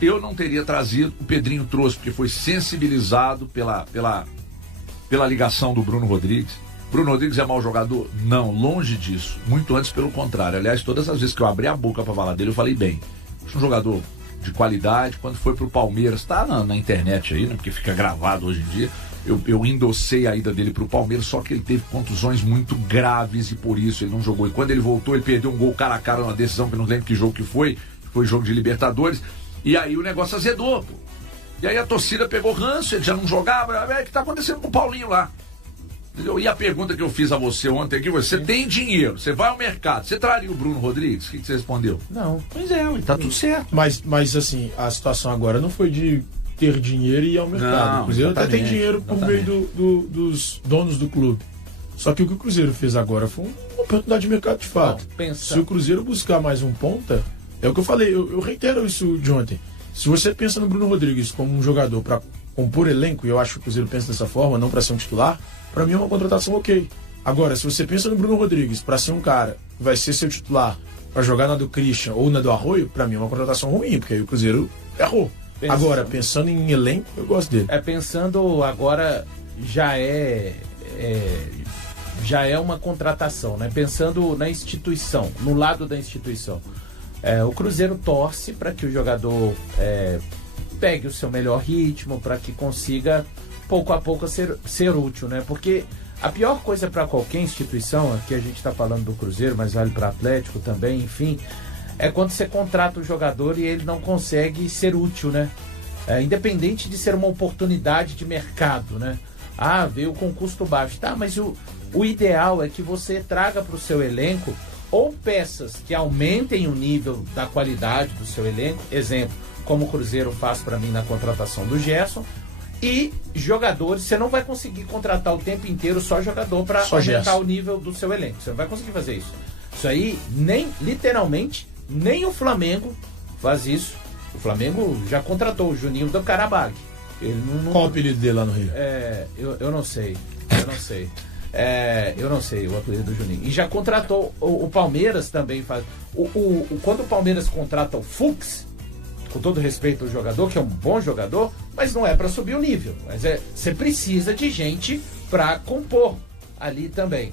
eu não teria trazido. O Pedrinho trouxe porque foi sensibilizado pela ligação do Bruno Rodrigues. Bruno Rodrigues é mau jogador? Não, longe disso. Muito antes, pelo contrário. Aliás, todas as vezes que eu abri a boca para falar dele, eu falei bem. Um jogador de qualidade. Quando foi pro Palmeiras, tá na internet aí, né? Porque fica gravado hoje em dia. Eu endossei a ida dele pro Palmeiras, só que ele teve contusões muito graves e por isso ele não jogou. E quando ele voltou, ele perdeu um gol cara a cara numa decisão que eu não lembro que jogo que foi jogo de Libertadores. E aí o negócio azedou, pô. E aí a torcida pegou ranço, ele já não jogava. O que tá acontecendo com o Paulinho lá? Entendeu? E a pergunta que eu fiz a você ontem aqui, você tem dinheiro, você vai ao mercado, você traria o Bruno Rodrigues? O que você respondeu? Não. Pois é, tá tudo certo. Mas assim, a situação agora não foi de ter dinheiro e ir ao mercado. Não, o Cruzeiro até tem dinheiro por meio dos donos do clube. Só que o que o Cruzeiro fez agora foi uma oportunidade de mercado de fato. Se o Cruzeiro buscar mais um ponta, é o que eu falei, eu reitero isso de ontem. Se você pensa no Bruno Rodrigues como um jogador para compor elenco, e eu acho que o Cruzeiro pensa dessa forma, não para ser um titular, para mim é uma contratação ok. Agora, se você pensa no Bruno Rodrigues para ser um cara que vai ser seu titular, para jogar na do Christian ou na do Arroio, para mim é uma contratação ruim, porque aí o Cruzeiro errou. Agora, pensando em elenco, eu gosto dele. Pensando agora, já é uma contratação, né? Pensando na instituição, no lado da instituição. O Cruzeiro torce para que o jogador pegue o seu melhor ritmo, para que consiga, pouco a pouco, ser útil, né? Porque a pior coisa para qualquer instituição, aqui a gente está falando do Cruzeiro, mas vale para Atlético também, enfim, é quando você contrata o jogador e ele não consegue ser útil, né? Independente de ser uma oportunidade de mercado, né? Veio com custo baixo. Tá, mas o ideal é que você traga para o seu elenco ou peças que aumentem o nível da qualidade do seu elenco, exemplo, como o Cruzeiro faz para mim na contratação do Gerson, e jogadores. Você não vai conseguir contratar o tempo inteiro só jogador para aumentar o nível do seu elenco. Você não vai conseguir fazer isso. Isso aí, literalmente, nem o Flamengo faz isso. O Flamengo já contratou o Juninho do Carabag. Qual o apelido dele lá no Rio? Eu não sei. Eu não sei o apelido do Juninho. E já contratou o Palmeiras também faz. Quando o Palmeiras contrata o Fux, com todo respeito ao jogador, que é um bom jogador, mas não é para subir o nível. Mas você precisa de gente para compor ali também.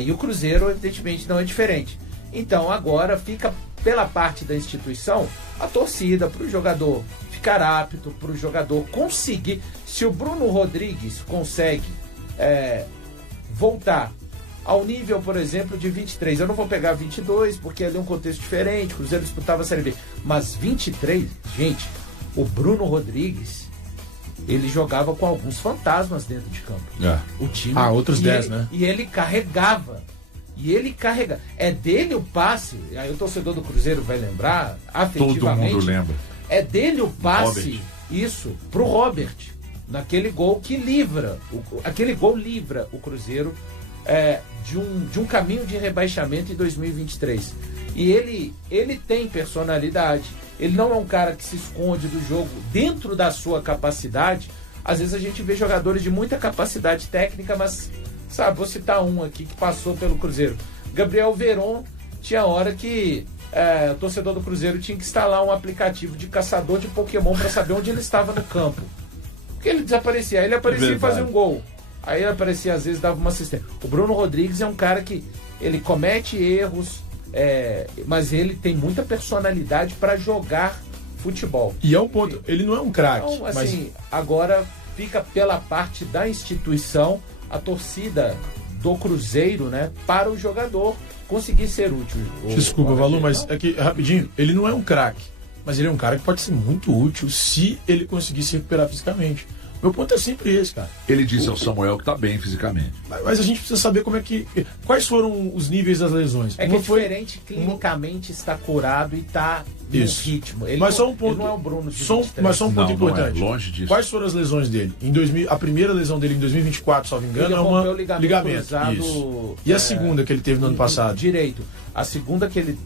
E o Cruzeiro, evidentemente, não é diferente. Então agora fica pela parte da instituição a torcida para o jogador ficar apto, para o jogador conseguir. Se o Bruno Rodrigues consegue voltar ao nível, por exemplo, de 23, eu não vou pegar 22 porque ali é um contexto diferente, o Cruzeiro disputava a Série B, mas 23, gente, o Bruno Rodrigues, ele jogava com alguns fantasmas dentro de campo. O time, outros 10, né? E ele carregava. É dele o passe, aí o torcedor do Cruzeiro vai lembrar, afetivamente. Todo mundo lembra. É dele o passe, isso, pro Robert, naquele gol que livra, aquele gol livra o Cruzeiro de um caminho de rebaixamento em 2023. E ele tem personalidade, ele não é um cara que se esconde do jogo dentro da sua capacidade. Às vezes a gente vê jogadores de muita capacidade técnica, mas, sabe, vou citar um aqui que passou pelo Cruzeiro. Gabriel Veron, tinha hora que o torcedor do Cruzeiro tinha que instalar um aplicativo de caçador de Pokémon para saber onde ele estava no campo. Porque ele desaparecia, aí ele aparecia e fazia um gol. Aí ele aparecia, às vezes dava uma assistência. O Bruno Rodrigues é um cara que ele comete erros, mas ele tem muita personalidade para jogar futebol. E é um ponto, ele não é um craque. Então, assim, agora fica pela parte da instituição, a torcida do Cruzeiro, né, para o jogador conseguir ser útil. Desculpa, Valu, mas aqui, rapidinho, ele não é um craque, mas ele é um cara que pode ser muito útil se ele conseguir se recuperar fisicamente. Meu ponto é sempre esse, cara. Ele disse ao Samuel que tá bem fisicamente. Mas a gente precisa saber quais foram os níveis das lesões. É que diferente, clinicamente está curado e está no ritmo. Mas só um ponto. Ele não é o Bruno de mas só um ponto importante. Longe disso. Quais foram as lesões dele? A primeira lesão dele em 2024, salvo engano, ele é uma ligamento cruzado, isso. E a segunda que ele teve no ano passado? Direito. A segunda que ele...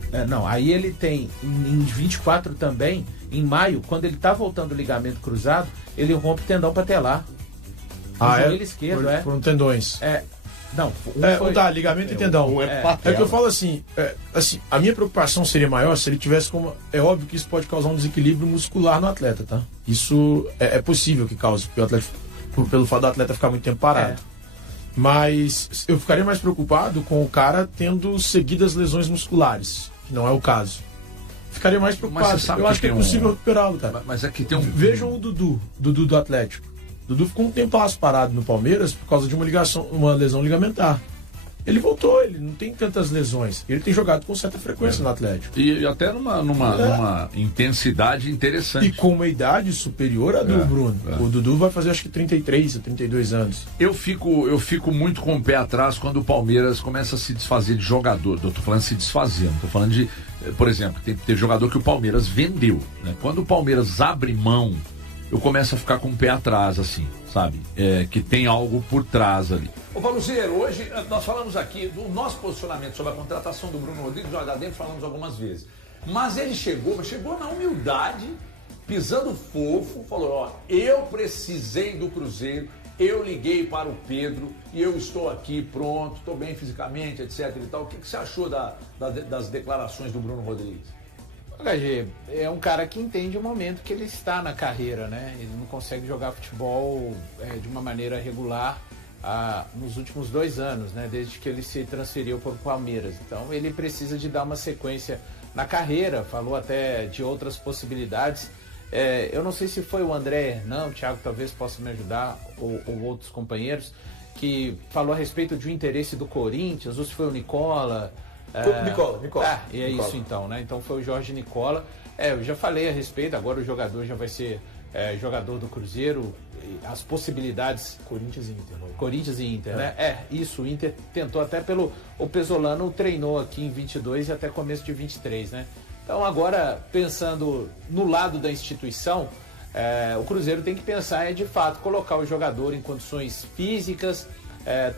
aí ele tem em 24 também, em maio, quando ele tá voltando o ligamento cruzado, ele rompe o tendão patelar. No joelho esquerdo, Foram tendões. Não, ligamento e tendão. É que eu falo assim, a minha preocupação seria maior se ele tivesse como... É óbvio que isso pode causar um desequilíbrio muscular no atleta, tá? Isso é possível que cause, porque o atleta, pelo fato do atleta ficar muito tempo parado. Mas eu ficaria mais preocupado com o cara tendo seguidas lesões musculares, que não é o caso. Ficaria mais preocupado. Eu acho que é possível recuperá-lo, cara. Mas é que tem um... Vejam o Dudu do Atlético. Dudu ficou um tempo parado no Palmeiras por causa de uma lesão ligamentar. Ele voltou, ele não tem tantas lesões. Ele tem jogado com certa frequência no Atlético. E até numa intensidade interessante. E com uma idade superior à do Bruno. O Dudu vai fazer acho que 33 ou 32 anos. Eu fico muito com o pé atrás quando o Palmeiras começa a se desfazer de jogador. Eu tô falando de se desfazer, não tô falando de... Por exemplo, teve jogador que o Palmeiras vendeu. Né? Quando o Palmeiras abre mão, eu começo a ficar com o pé atrás, assim, sabe? Que tem algo por trás ali. Ô, Valuzeiro, hoje nós falamos aqui do nosso posicionamento sobre a contratação do Bruno Rodrigues, nós lá dentro falamos algumas vezes. Mas ele chegou na humildade, pisando fofo, falou, ó, eu precisei do Cruzeiro, eu liguei para o Pedro e eu estou aqui pronto, estou bem fisicamente, etc e tal. O que você achou das declarações do Bruno Rodrigues? HG, é um cara que entende o momento que ele está na carreira, né? Ele não consegue jogar futebol de uma maneira regular nos últimos 2 anos, né? Desde que ele se transferiu para o Palmeiras. Então ele precisa de dar uma sequência na carreira, falou até de outras possibilidades. Eu não sei se foi o André Hernan, o Thiago talvez possa me ajudar, ou outros companheiros, que falou a respeito de um interesse do Corinthians, ou se foi o Nicola... Nicola. E é Nicola. Isso então, né? Então foi o Jorge Nicola. Eu já falei a respeito, agora o jogador já vai ser jogador do Cruzeiro. As possibilidades... Corinthians e Inter, né? Isso, o Inter tentou até o Pesolano treinou aqui em 22 e até começo de 23, né? Então agora, pensando no lado da instituição, o Cruzeiro tem que pensar de fato colocar o jogador em condições físicas,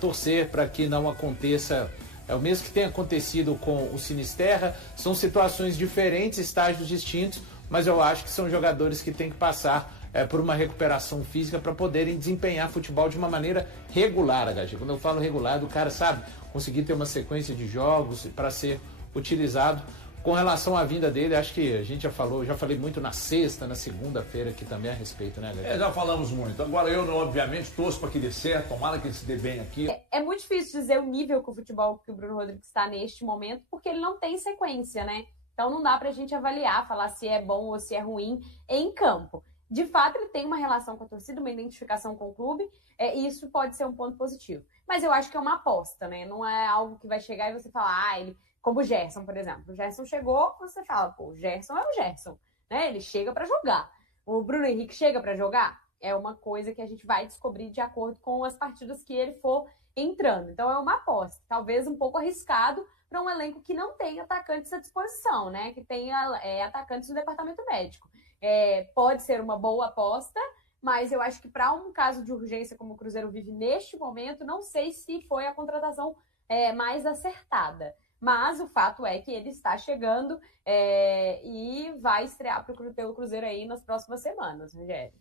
torcer para que não aconteça... o mesmo que tem acontecido com o Sinisterra, são situações diferentes, estágios distintos, mas eu acho que são jogadores que têm que passar por uma recuperação física para poderem desempenhar futebol de uma maneira regular, HG. Quando eu falo regular, o cara sabe conseguir ter uma sequência de jogos para ser utilizado. Com relação à vinda dele, acho que a gente já falei muito na sexta, na segunda-feira aqui também a respeito, né, HG? Já falamos muito. Agora eu, obviamente, torço para que dê certo, tomara que ele se dê bem aqui. É muito difícil dizer o nível que o futebol que o Bruno Rodrigues está neste momento, porque ele não tem sequência, né? Então não dá pra gente avaliar, falar se é bom ou se é ruim em campo. De fato, ele tem uma relação com a torcida, uma identificação com o clube, e isso pode ser um ponto positivo. Mas eu acho que é uma aposta, né? Não é algo que vai chegar e você falar, ele... Como o Gerson, por exemplo. O Gerson chegou, você fala, pô, o Gerson é o Gerson, né? Ele chega pra jogar. O Bruno Henrique chega pra jogar? É uma coisa que a gente vai descobrir de acordo com as partidas que ele for entrando. Então é uma aposta, talvez um pouco arriscado para um elenco que não tem atacantes à disposição, né? Que tenha atacantes no departamento médico. Pode ser uma boa aposta, mas eu acho que para um caso de urgência como o Cruzeiro vive neste momento, não sei se foi a contratação mais acertada. Mas o fato é que ele está chegando e vai estrear pelo Cruzeiro aí nas próximas semanas, Rogério.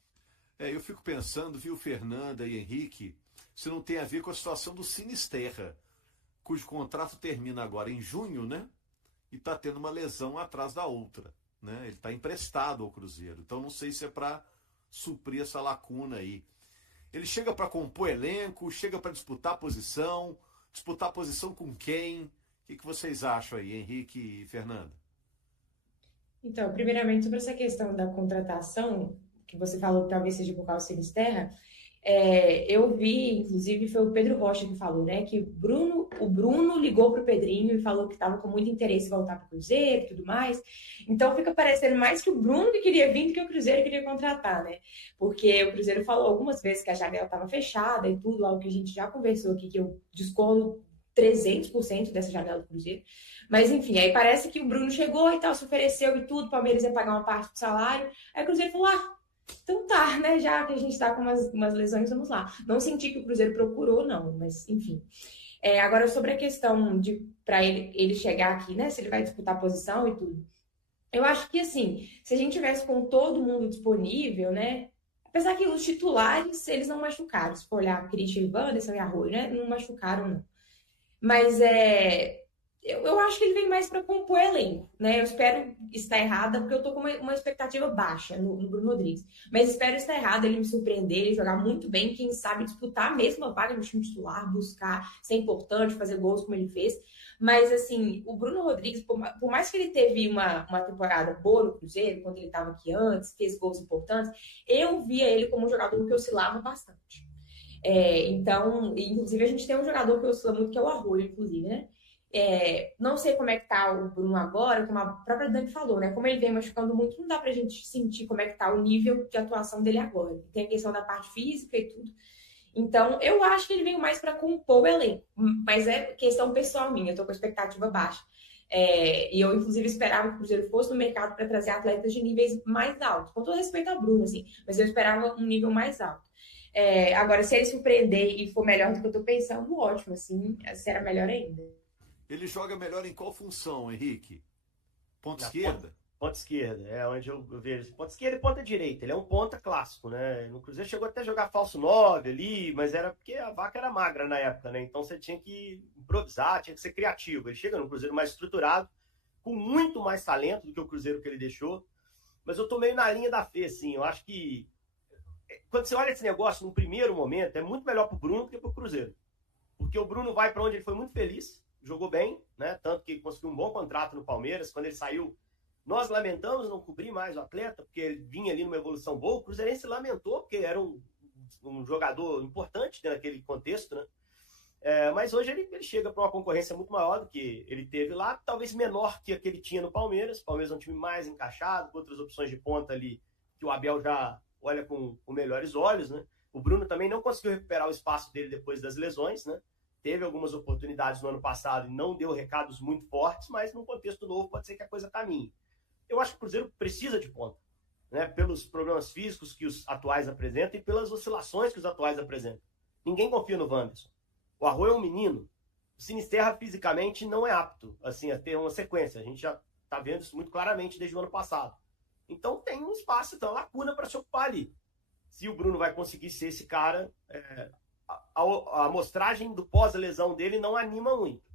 Eu fico pensando, viu, Fernanda e Henrique, se não tem a ver com a situação do Sinisterra, cujo contrato termina agora em junho, né? E está tendo uma lesão atrás da outra, né? Ele está emprestado ao Cruzeiro, então não sei se é para suprir essa lacuna aí. Ele chega para compor elenco, chega para disputar posição com quem? O que vocês acham aí, Henrique e Fernanda? Então, primeiramente, sobre essa questão da contratação, que você falou que talvez seja por causa do Sinisterra, eu vi, inclusive, foi o Pedro Rocha que falou, né, que o Bruno ligou pro Pedrinho e falou que estava com muito interesse em voltar pro Cruzeiro e tudo mais. Então, fica parecendo mais que o Bruno que queria vir do que o Cruzeiro queria contratar, né? Porque o Cruzeiro falou algumas vezes que a janela estava fechada e tudo, algo que a gente já conversou aqui, que eu discordo 300% dessa janela do Cruzeiro. Mas, enfim, aí parece que o Bruno chegou e tal, se ofereceu e tudo, o Palmeiras ia pagar uma parte do salário. Aí o Cruzeiro falou, então tá, né, já que a gente tá com umas lesões, vamos lá. Não senti que o Cruzeiro procurou, não, mas, enfim. Agora, sobre a questão para ele chegar aqui, né, se ele vai disputar a posição e tudo. Eu acho que, assim, se a gente tivesse com todo mundo disponível, né, Apesar que os titulares, eles não machucaram. Se for olhar Christian, Wanderson e Arroio, né? Não machucaram, não. Mas eu acho que ele vem mais para compor elenco, né? Eu espero estar errada, porque eu tô com uma expectativa baixa no Bruno Rodrigues. Mas espero estar errada, ele me surpreender, ele jogar muito bem, quem sabe disputar a mesma vaga no time titular, buscar ser importante, fazer gols como ele fez. Mas, assim, o Bruno Rodrigues, por mais que ele teve uma temporada boa no Cruzeiro, quando ele estava aqui antes, fez gols importantes, eu via ele como um jogador que oscilava bastante. Então, inclusive, a gente tem um jogador que oscila muito, que é o Arroio, inclusive, né? Não sei como é que tá o Bruno agora, como a própria Dani falou, né? Como ele vem machucando muito, não dá pra gente sentir como é que tá o nível de atuação dele agora. Tem a questão da parte física e tudo. Então, eu acho que ele veio mais para compor o elenco, mas é questão pessoal minha, eu tô com a expectativa baixa. E eu, inclusive, esperava que o Cruzeiro fosse no mercado para trazer atletas de níveis mais altos, com todo respeito ao Bruno, assim, mas eu esperava um nível mais alto. Agora, se ele surpreender e for melhor do que eu tô pensando, ótimo, assim, será melhor ainda. Ele joga melhor em qual função, Henrique? Ponta esquerda? Ponta esquerda, é onde eu vejo. Ponta esquerda e ponta direita. Ele é um ponta clássico, né? No Cruzeiro chegou até a jogar falso 9 ali, mas era porque a vaca era magra na época, né? Então você tinha que improvisar, tinha que ser criativo. Ele chega no Cruzeiro mais estruturado, com muito mais talento do que o Cruzeiro que ele deixou. Mas eu tô meio na linha da Fê, assim. Eu acho que quando você olha esse negócio no primeiro momento, é muito melhor pro Bruno do que pro Cruzeiro. Porque o Bruno vai para onde ele foi muito feliz, jogou bem, né? Tanto que conseguiu um bom contrato no Palmeiras. Quando ele saiu, nós lamentamos não cobrir mais o atleta, porque ele vinha ali numa evolução boa. O Cruzeirense lamentou, porque era um jogador importante naquele contexto, né? Mas hoje ele chega para uma concorrência muito maior do que ele teve lá, talvez menor que a que ele tinha no Palmeiras. O Palmeiras é um time mais encaixado, com outras opções de ponta ali, que o Abel já olha com melhores olhos, né? O Bruno também não conseguiu recuperar o espaço dele depois das lesões, né? Teve algumas oportunidades no ano passado e não deu recados muito fortes, mas num contexto novo pode ser que a coisa caminhe. Eu acho que o Cruzeiro precisa de ponta, né? Pelos problemas físicos que os atuais apresentam e pelas oscilações que os atuais apresentam. Ninguém confia no Wanderson. O Arroio é um menino. O Sinisterra fisicamente não é apto assim, a ter uma sequência. A gente já está vendo isso muito claramente desde o ano passado. Então tem um espaço, então, uma lacuna para se ocupar ali. Se o Bruno vai conseguir ser esse cara, a amostragem do pós-lesão dele não anima muito.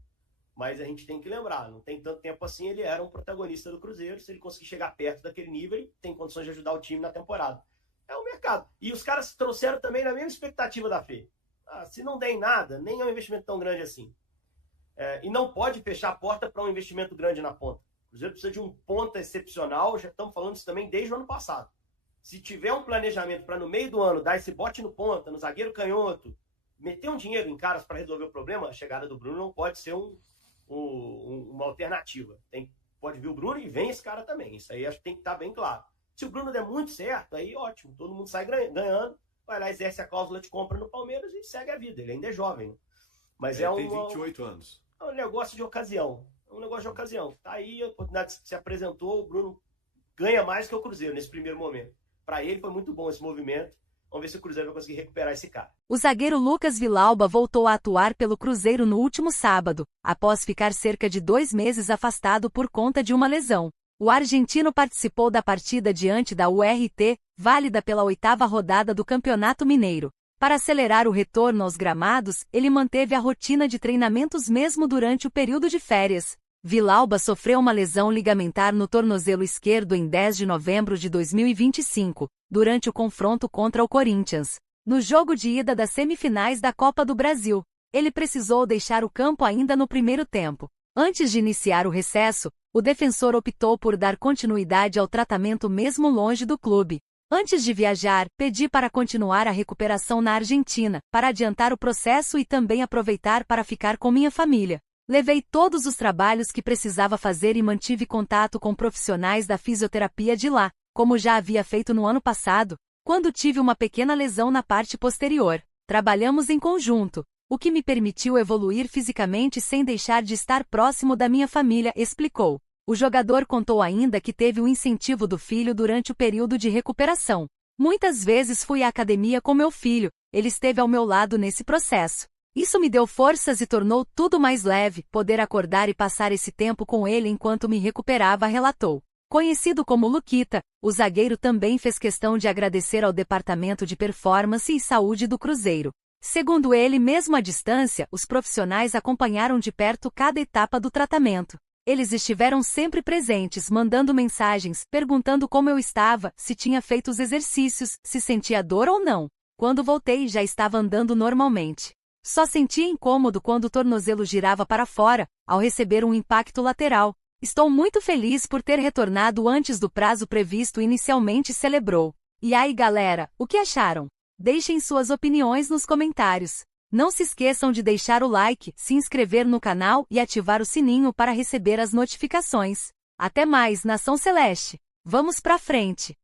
Mas a gente tem que lembrar, não tem tanto tempo assim, ele era um protagonista do Cruzeiro. Se ele conseguir chegar perto daquele nível, ele tem condições de ajudar o time na temporada. É o mercado. E os caras trouxeram também na mesma expectativa da Fê. Se não der em nada, nem é um investimento tão grande assim. E não pode fechar a porta para um investimento grande na ponta. O Cruzeiro precisa de um ponta excepcional, já estamos falando isso também desde o ano passado. Se tiver um planejamento para no meio do ano dar esse bote no ponta, no zagueiro canhoto, meter um dinheiro em caras para resolver o problema, a chegada do Bruno não pode ser uma alternativa. Pode vir o Bruno e vem esse cara também. Isso aí acho que tem que estar bem claro. Se o Bruno der muito certo, aí ótimo, todo mundo sai ganhando, vai lá, exerce a cláusula de compra no Palmeiras e segue a vida. Ele ainda é jovem, né? Mas tem 28 anos. É um negócio de ocasião. Tá aí, a oportunidade se apresentou, o Bruno ganha mais que o Cruzeiro nesse primeiro momento. Para ele foi muito bom esse movimento. Vamos ver se o Cruzeiro vai conseguir recuperar esse cara. O zagueiro Lucas Villalba voltou a atuar pelo Cruzeiro no último sábado, após ficar cerca de 2 meses afastado por conta de uma lesão. O argentino participou da partida diante da URT, válida pela 8ª rodada do Campeonato Mineiro. Para acelerar o retorno aos gramados, ele manteve a rotina de treinamentos mesmo durante o período de férias. Villalba sofreu uma lesão ligamentar no tornozelo esquerdo em 10 de novembro de 2025, durante o confronto contra o Corinthians. No jogo de ida das semifinais da Copa do Brasil, ele precisou deixar o campo ainda no primeiro tempo. Antes de iniciar o recesso, o defensor optou por dar continuidade ao tratamento mesmo longe do clube. Antes de viajar, pedi para continuar a recuperação na Argentina, para adiantar o processo e também aproveitar para ficar com minha família. Levei todos os trabalhos que precisava fazer e mantive contato com profissionais da fisioterapia de lá, como já havia feito no ano passado, quando tive uma pequena lesão na parte posterior. Trabalhamos em conjunto, o que me permitiu evoluir fisicamente sem deixar de estar próximo da minha família, explicou. O jogador contou ainda que teve o incentivo do filho durante o período de recuperação. Muitas vezes fui à academia com meu filho, ele esteve ao meu lado nesse processo. Isso me deu forças e tornou tudo mais leve, poder acordar e passar esse tempo com ele enquanto me recuperava, relatou. Conhecido como Luquita, o zagueiro também fez questão de agradecer ao Departamento de Performance e Saúde do Cruzeiro. Segundo ele, mesmo à distância, os profissionais acompanharam de perto cada etapa do tratamento. Eles estiveram sempre presentes, mandando mensagens, perguntando como eu estava, se tinha feito os exercícios, se sentia dor ou não. Quando voltei, já estava andando normalmente. Só sentia incômodo quando o tornozelo girava para fora, ao receber um impacto lateral. Estou muito feliz por ter retornado antes do prazo previsto inicialmente, celebrou. E aí, galera, o que acharam? Deixem suas opiniões nos comentários. Não se esqueçam de deixar o like, se inscrever no canal e ativar o sininho para receber as notificações. Até mais, Nação Celeste! Vamos pra frente!